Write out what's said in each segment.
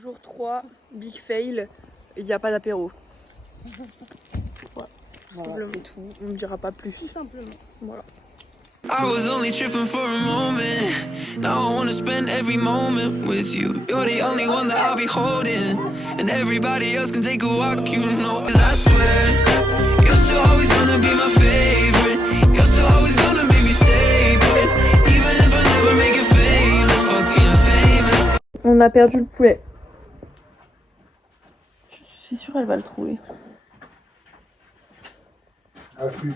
Jour 3, big fail, il n'y a pas d'apéro. Voilà, c'est tout, on ne dira pas plus. Tout simplement. Voilà. I was only tripping for a moment. Now I wanna spend every moment with you. You're the only one that I'll be holding, and everybody else can take a walk, you know. 'Cause I swear, you're still always gonna be my favorite. You're still always gonna make me stay, but even if I never make it famous, fucking famous. On a perdu le poulet. Je suis sûre elle va le trouver. Ah si.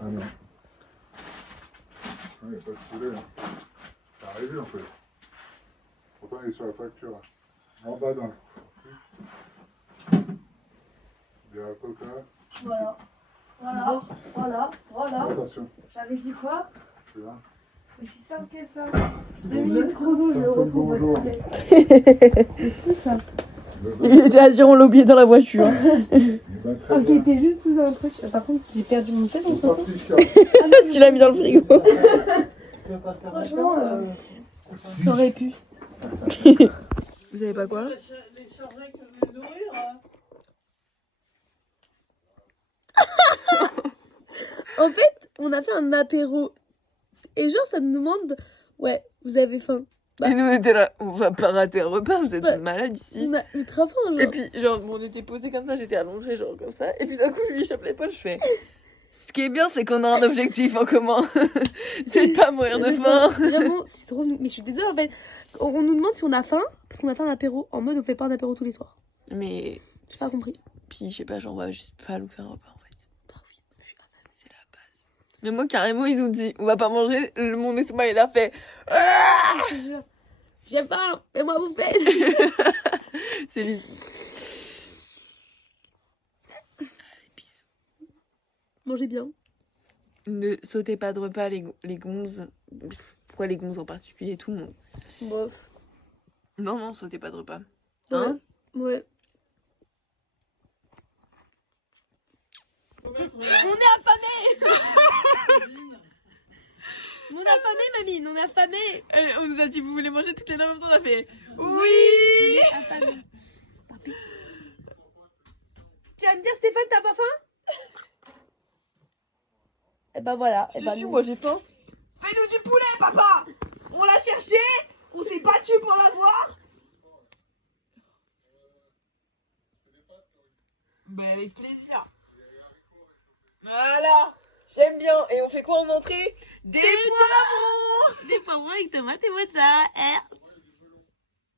Ah non. Il n'y a pas de poulet. Hein. C'est arrivé en fait. Pourtant il est sur la facture. En bas dans le... Il y a un coca. Voilà. Attention. J'avais dit quoi? Tu vois. C'est si simple que ça. 2 minutes chrono, je le retrouve. Bonjour. C'est fou ça. Il était à dire on l'a oublié dans la voiture. Ok, t'es juste sous un truc. Par contre, j'ai perdu mon tel. Tu l'as mis dans le frigo. Franchement, ça aurait pu. Vous savez pas quoi? En fait, on a fait un apéro. Et genre, ça nous demande, ouais, vous avez faim. Bah, Et nous on était là, on va pas rater un repas, vous êtes Bah, une malade ici. on a ultra faim, genre. Et puis, genre, bon, on était posés comme ça, j'étais allongée, genre comme ça. Et puis d'un coup, je lui chope l'épaule, je fais. Ce qui est bien, c'est qu'on a un objectif en commun. C'est de pas mourir de faim. Vraiment, c'est trop. Mais je suis désolée, en fait. On nous demande si on a faim, parce qu'on a fait un apéro. En mode, on fait pas un apéro tous les soirs. Mais, J'ai pas compris. puis, je sais pas, genre, on va juste pas louper un repas en fait. Bah oui, je suis affamée, c'est la base. Mais moi, carrément, ils ont dit, on va pas manger. Mon estomac, il a fait. Je te jure. J'ai faim, fais-moi bouffer. C'est lui. Mangez bien. Ne sautez pas de repas, les gonzes. Pourquoi les gonzes en particulier? Tout le monde. Bof. Non, non, sautez pas de repas. Ouais. Hein? Ouais. On est affamés. On est affamés, mamie, on est affamés. Et on nous a dit, vous voulez manger toutes les deux en même temps? On a fait. On est affamés. Papy. Tu vas me dire, Stéphane, t'as pas faim? Eh ben voilà. Eh ben, Si, nous- moi j'ai faim. Fais-nous du poulet, papa. On l'a cherché. On s'est battu pour l'avoir. Bah avec plaisir. Voilà, j'aime bien. Et on fait quoi en entrée? Des poivrons. Des poivrons avec tomates et mozza.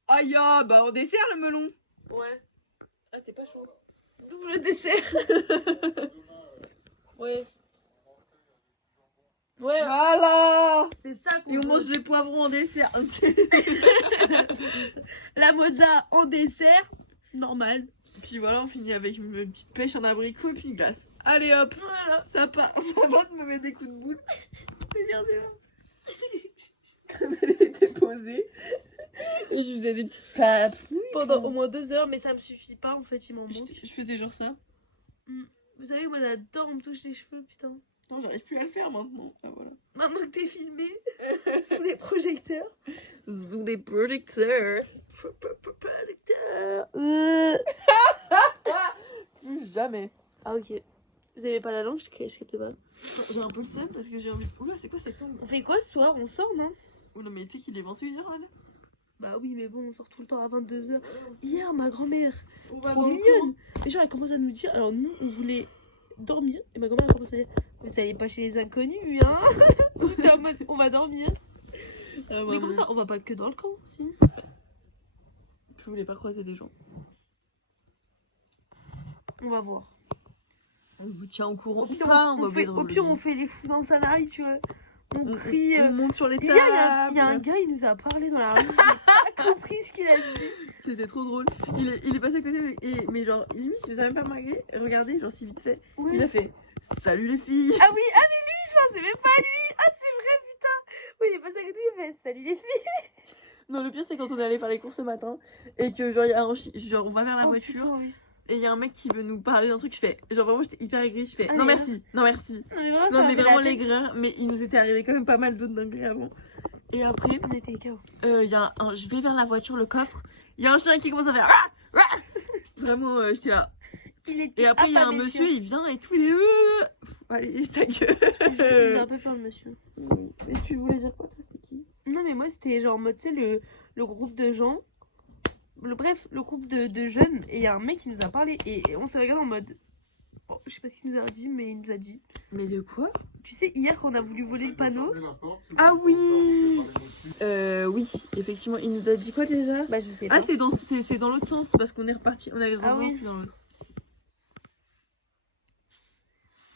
Aïe, bah en dessert le melon. Ouais. Ah, t'es pas chaud. Double dessert. Ouais. Ouais. Voilà. C'est ça qu'on Et on veut. mange les poivrons en dessert. La mozza en dessert. Normal. Puis voilà, on finit avec une petite pêche en abricot et puis une glace. Allez hop, voilà, ça part. Ça va de me mettre des coups de boule. Regardez-la. Comme elle était posée. Et je faisais des petites tapes. Pendant au moins 2 heures, mais ça me suffit pas en fait, il m'en manque. Je faisais genre ça. Vous savez, moi j'adore, on me touche les cheveux, putain. Non, j'arrive plus à le faire maintenant. Ah, voilà. Maintenant que t'es filmé sous les projecteurs. Sous les projecteurs. Plus jamais. Ah ok. Vous aimez pas la langue, je capte pas. J'ai un peu le seum parce que j'ai envie. Oula, c'est quoi cette tombe? On fait quoi ce soir? On sort, non? Oula, mais tu sais qu'il est 21h là. Bah oui, mais bon, on sort tout le temps à 22h. Hier, ma grand-mère, On va trop dans le mignonne. Et genre, elle commence à nous dire, alors nous, on voulait dormir. Et ma grand-mère a commencé à dire, vous allez pas chez les inconnus, hein? On était en mode, on va dormir. Ah, Mais comme ça, on va pas que dans le camp, si. Je voulais pas croiser des gens. On va voir. On vous tient au courant. Au pire, pas, on va fait, oublier de au pire, on revenir. fait les fous dans sa live, tu vois. On crie. On monte sur les Hier, tables. il y a un gars, il nous a parlé dans la rue. J'ai pas compris ce qu'il a dit. C'était trop drôle. Il est passé à côté, mais genre, limite, il nous a même pas regardé, genre si vite fait. Oui. Il a fait salut les filles. Ah oui, ah mais lui, je pensais même pas à lui. Ah, c'est vrai, putain. Oui, il est passé à côté, il a fait salut les filles. Non, le pire, c'est quand on est allé faire les courses ce matin et que, genre, il y a genre on va vers la Oh, voiture putain, oui. et il y a un mec qui veut nous parler d'un truc. Je fais, genre, vraiment, j'étais hyper aigrie. Je fais, Allez, non, hein. merci, non, merci. Non, mais vraiment, Non, ça mais m'a fait vraiment la tête. l'aigreur, mais il nous était arrivé quand même pas mal d'autres dingueries avant. Et après, On était KO. je vais vers la voiture, le coffre. Il y a un chien qui commence à faire. Ah ah vraiment, j'étais là. Il était Et après, il y a un affamé, monsieur, il vient et tout, il est. Allez, ta gueule. Il faisait un peu peur, le monsieur. Et tu voulais dire quoi, toi, c'était qui? Non, mais moi, c'était genre en mode, tu sais, le groupe de gens. Bref, le groupe de jeunes. Et il y a un mec qui nous a parlé. Et on s'est regardé en mode. Bon, je sais pas ce qu'il nous a dit, mais il nous a dit. Mais de quoi? Tu sais, hier, quand on a voulu voler le panneau. Ah oui. Oui, effectivement, il nous a dit quoi déjà? Bah, je sais pas. Ah, c'est dans l'autre sens parce qu'on est reparti, on allait dans Ah un oui. sens, puis dans l'autre.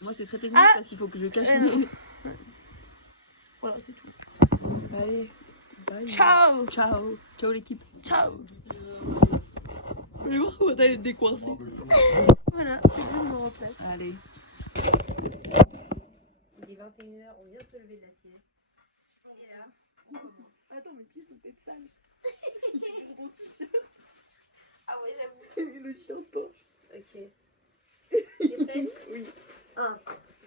Moi, c'est très technique Ah parce qu'il faut que je cache non. mes. Voilà, c'est tout. Allez, bye. Ciao. Ciao, ciao l'équipe. Ciao. Allez voir comment t'allais te décoincer. Voilà, c'est bon, je me replace. Allez. Il est 21h, on vient de se lever de la sieste. On est là, on commence. Attends, mes pieds sont peut-être sales. Ah ouais, j'avoue. Le chien torche. Ok. T'es prête? Oui. 1,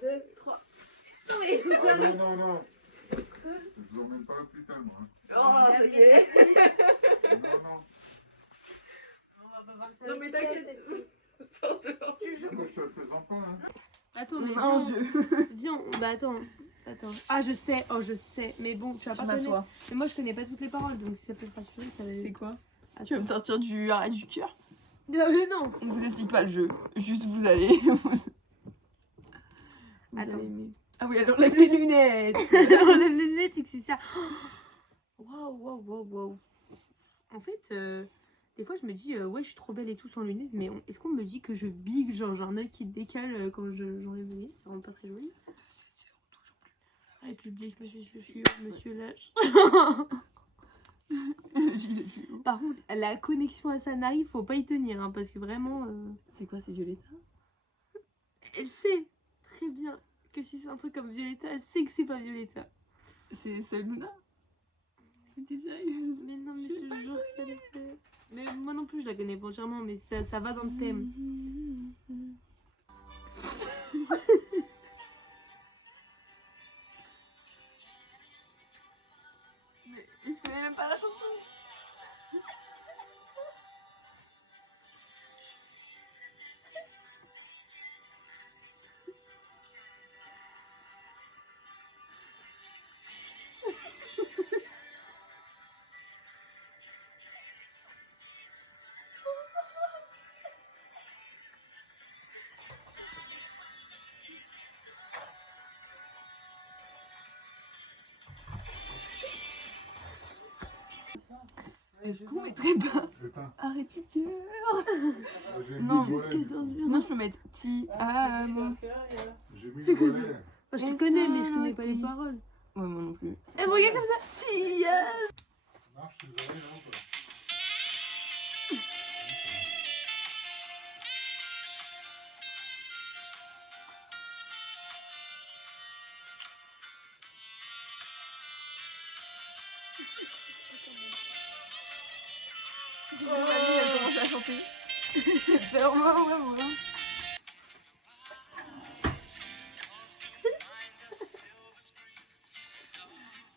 2, 3. Non mais Ah non, non. Je vous emmène pas à l'hôpital, moi. Oh, ça y est. Non, non. On va pas voir ça. Non, mais t'inquiète. Sors dehors. Moi, je te le présente pas, hein. Attends, mais Non, viens, bah attends. Ah, je sais, je sais. Mais bon, tu vas pas connaître. m'assois. Mais moi, je connais pas toutes les paroles, donc si ça peut te rassurer, ça va. C'est quoi? Attends. Tu vas me sortir du arrêt du cœur? Mais non. On vous explique pas le jeu. Juste vous allez. Vous Attends. allez aimer. Ah oui, alors lève les lunettes. Enlève les lunettes, c'est que c'est ça. Waouh. En fait, des fois, je me dis, ouais, je suis trop belle et tout sans lunettes, mais est-ce qu'on me dit que je big, genre j'ai un œil qui décale quand j'enlève les lunettes? C'est vraiment pas très joli. République, monsieur lâche. Par contre, la connexion à Sanary, faut pas y tenir, hein, parce que vraiment, C'est quoi, c'est Violetta? elle sait très bien que si c'est un truc comme Violetta, elle sait que c'est pas Violetta. C'est Luna? Mais t'es sérieuse? Mais non, mais je te jure que ça le fait. Mais moi non plus, je la connais pas entièrement, mais ça va dans le thème. Mais je connais même pas la chanson. Est-ce qu'on mettrait pas Éteins. arrête le cœur? J'ai mis Non, le volet. sinon je peux mettre ti am. J'ai mis C'est le que volet. Enfin, je te connais, mais je connais pas les paroles. Ouais, moi non plus. Et me regarde comme ça. Ti am. Marche les oreilles, là, ou pas? C'est bon, mamie, elle commence à chanter. Faire moi, ouais, moi.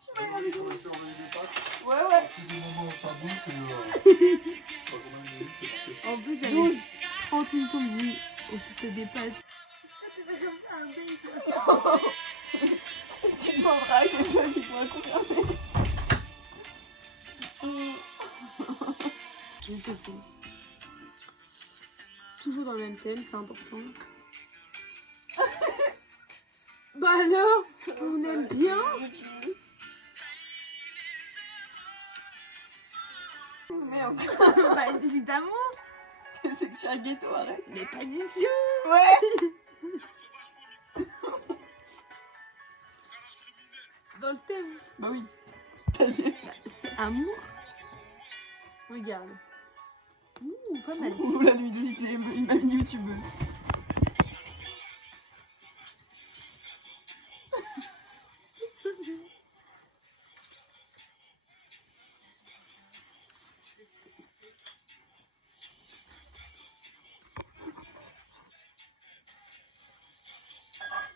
Tu m'as regardé comme ça. Ouais, ouais. Du moment où ça bouge, c'est pas combien de minutes, c'est parti. En plus, elle est 30 minutes, on me dit, on te dépasse. Tu demanderas à quelqu'un qui pourra confirmer. Donc, toujours dans le même thème, c'est important. Bah alors, on aime bien. Merde. Bah évidemment, C'est que je suis un ghetto, arrête. mais pas du tout. Ouais. Dans le thème, Bah oui. c'est amour. Regarde. Ouh, pas mal. Ou la luminosité, une mamie youtubeuse.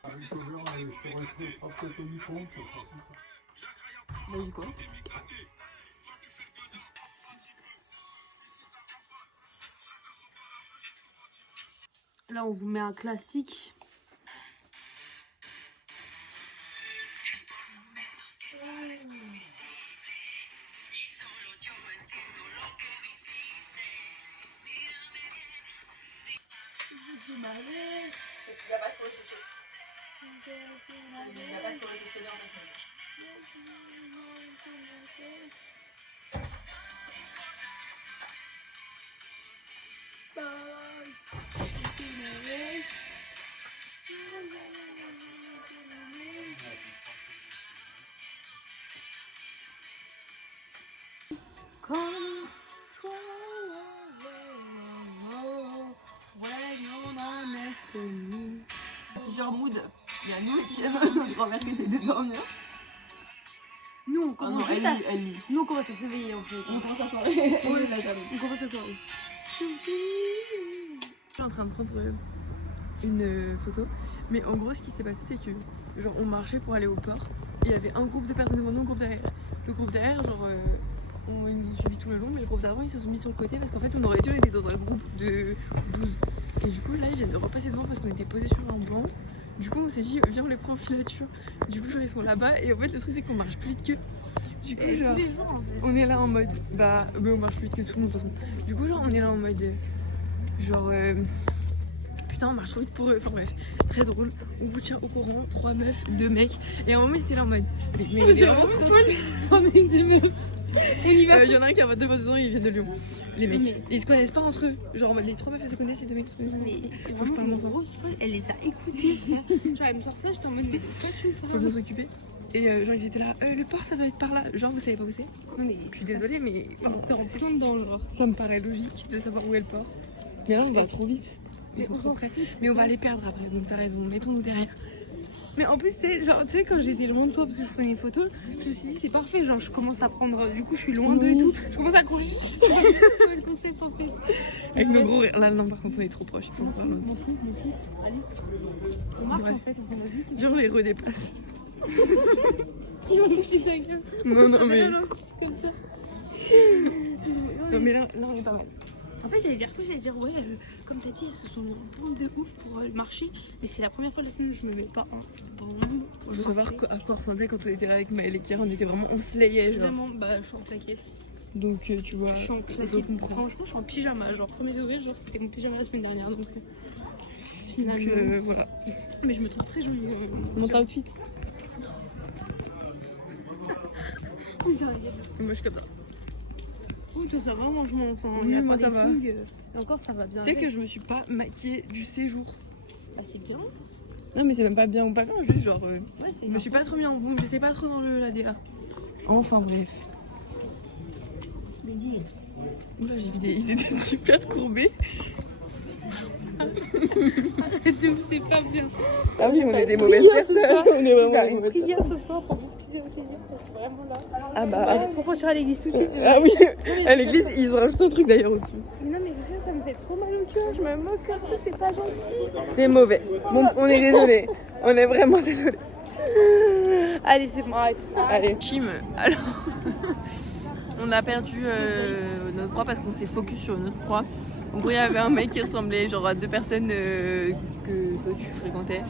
Avec le verre, je pourrais être peut-être au micro, ça sera super. Vas-y quoi. Là on vous met un classique. Plusieurs moods. Il y a nous et puis il y a notre grand-mère qui essaie de dormir. Nous on commence elle lit. Nous on commence à se réveiller en fait. On commence à soirée. On commence à soirée. Je suis en train de prendre une photo. Mais en gros ce qui s'est passé c'est que genre on marchait pour aller au port. Et il y avait un groupe de personnes devant nous, un groupe derrière. Le groupe derrière genre ils nous ont suivis tout le long, mais le groupe d'avant ils se sont mis sur le côté parce qu'en fait on aurait dû être dans un groupe de 12. Et du coup là ils viennent de repasser devant parce qu'on était posés sur un banc. Du coup on s'est dit viens on les prend en filature. Du coup genre ils sont là-bas et en fait le truc c'est qu'on marche plus vite qu'eux. Du coup genre tous les jours, en fait. on est là en mode on marche plus vite que tout le monde de toute façon. Du coup genre on est là en mode genre putain on marche trop vite pour eux. Enfin bref, très drôle. On vous tient au courant, 3 meufs, 2 mecs. Et à un moment ils étaient là en mode mais C'est vraiment trop folle. 3 mecs, 2 meufs. On y va. Il y en a un qui a 22 ans, ils viennent de Lyon. Les mecs. Et ils se connaissent pas entre eux. Genre les 3 meufs elles se connaissent et 2 mecs se connaissent. Mais Faut que je parle vraiment, moins une grosse folle, elle les a écoutés, frère. Genre, elle me sort ça, j'étais en mode, mais de quoi tu me Faut parles? bien s'occuper. Et genre ils étaient là, le port ça va être par là. Genre vous savez pas où c'est? Non, mais Je suis désolée mais t'es en plein dedans, genre. ça me paraît logique de savoir où est le port. Mais là on va trop vite. Ils sont trop près. Mais on va les perdre après, donc t'as raison, mettons-nous derrière. Mais en plus, tu sais, quand j'étais loin de toi parce que je prenais une photo, je me suis dit, c'est parfait. Genre, je commence à prendre. Du coup, je suis loin d'eux et tout. Je commence à courir. C'est le concept en fait. Avec nos gros rires. Là non par contre on est trop proches. Il faut qu'on parle Merci, merci. Allez. On marche Ouais. en fait, on fait vite. Viens on les redépasse. Ils vont toucher ta gueule. Non mais. Comme ça. Non mais là on est pas mal. En fait, j'allais dire ouais, comme t'as dit, elles se sont mis en bande de ouf pour le marché. Mais c'est la première fois de la semaine où je me mets pas en bande. Il faut savoir à quoi ressemblait quand on était là avec Maëlle et Kira, on était vraiment, on se layait genre. Vraiment, je suis en plaquette. Donc tu vois, Je suis en je claquette. comprends. Franchement, je suis en pyjama. Genre, premier degré, genre, c'était mon pyjama la semaine dernière. Donc, finalement. Donc voilà. Mais je me trouve très jolie. Mon outfit. Et moi je suis comme ça. Oui, toi, ça va, moi, je m'en. Enfin, Oui, y a moi, pas ça des va. fringues, et encore, ça va bien. Tu sais que je me suis pas maquillée du séjour. Bah, c'est bien. Non mais c'est même pas bien ou pas bien, juste genre Ouais, c'est je me suis pas trop mis en boum, j'étais pas trop dans la DA. Enfin bref. Oula j'ai vidé, ils étaient super courbés. Arrête de c'est pas bien. Ah oui on est des mauvaises personnes, on est vraiment des mauvaises Prière personnes. ce soir, pour m'excuser au Seigneur, parce que vraiment là. Ah bah. On se reprochera à l'église tout de suite. Ah oui, à l'église ils ont rajouté un truc d'ailleurs au-dessus. Mais non, mais rien, ça me fait trop mal au cœur. Je me moque comme ça, c'est pas gentil. C'est mauvais. Bon on est désolé, on est vraiment désolé. Allez, c'est bon, arrête. Allez. Chim, alors on a perdu notre proie parce qu'on s'est focus sur notre proie. En gros il y avait un mec qui ressemblait genre à 2 personnes que toi tu fréquentais.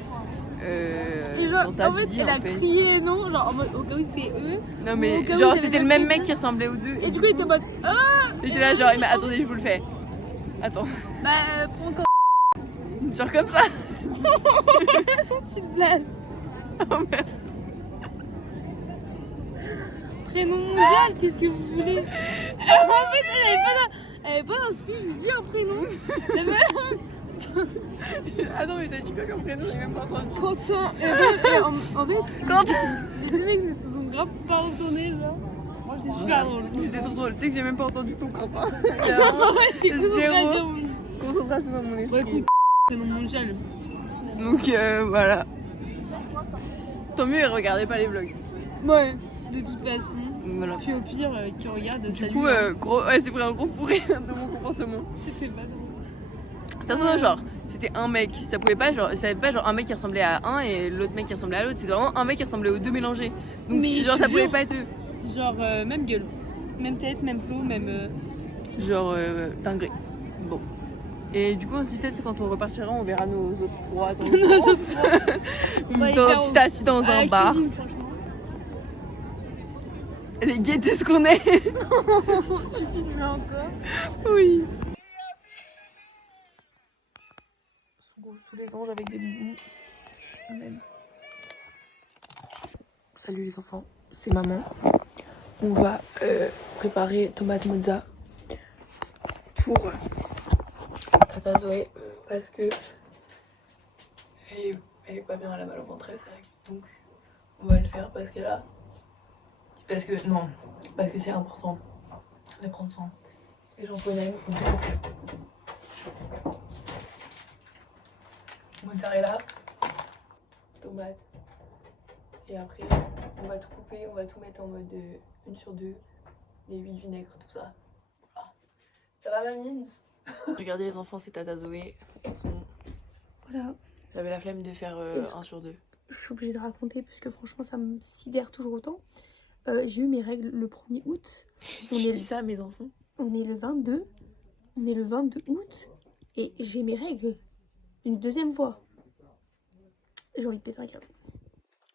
Et genre, dans ta en fait, vie, elle a en fait. crié non, genre en mode au cas où c'était eux. Non mais Au cas où genre ils avaient c'était le même même fait mec qui ressemblait aux deux. Et du coup, il était en mode j'étais là genre mais attendez je vous le fais. Attends. prends encore Genre comme ça. son petite blague. Oh merde. Prénom mondial, qu'est-ce que vous voulez? En fait, elle avait pas d'inspi, je lui dis un prénom. La meuf, Ah non mais t'as dit quoi comme prénom, j'ai même pas entendu. Quentin. Et en fait, Quentin. les deux mecs ne se sont grave pas retournés, genre. Moi, c'est super drôle. C'était trop drôle, tu sais que j'ai même pas entendu ton Quentin. Ouais, t'es concentré à Zéro. dire mon- Concentration dans mon esprit. Ouais, écoute, prénom mondial. Donc voilà. Tant mieux, regardez pas les vlogs. Ouais, de toute façon. Donc voilà. Puis au pire, qui regarde, Du coup, gros, ouais, c'est pris un gros fou rire de mon comportement. c'était pas drôle. De toute façon, genre, c'était un mec. Ça pouvait pas, genre, ça avait pas genre un mec qui ressemblait à un et l'autre mec qui ressemblait à l'autre. C'était vraiment un mec qui ressemblait aux deux mélangés. Donc, Mais genre, je ça te pouvait jure. pas être eux. Genre, même gueule. Même tête, même flow, même. Genre, dinguerie. Bon. Et du coup, on se dit peut-être quand on repartira, on verra nos autres proies dans tu t'es assis dans un bar. Elle est gaie tout ce qu'on est. Tu filmes encore? Oui. Sous les anges avec des bonbons. Amen. Salut les enfants, c'est maman. On va préparer tomate mozza pour Tata Zoé parce que elle est pas bien, elle a mal au ventre, elle s'arrête. Donc on va le faire parce qu'elle a... Parce que c'est important de prendre soin des gens pour donc mozzarella, tomate et après on va tout couper, on va tout mettre en mode 1 sur 2, les huiles, vinaigre, tout ça. Voilà. Ça va mamine? Regardez les enfants, c'est Tata Zoé, elles sont... Voilà. J'avais la flemme de faire 1 sur 2. Je suis obligée de raconter parce que franchement ça me sidère toujours autant. J'ai eu mes règles le 1er août. On est ça mes enfants. On est le 22. On est le 22 août. Et j'ai mes règles une deuxième fois. J'ai envie de péter un câble.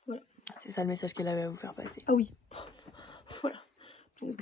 Voilà. C'est ça le message qu'elle avait à vous faire passer. Ah oui. Voilà. Donc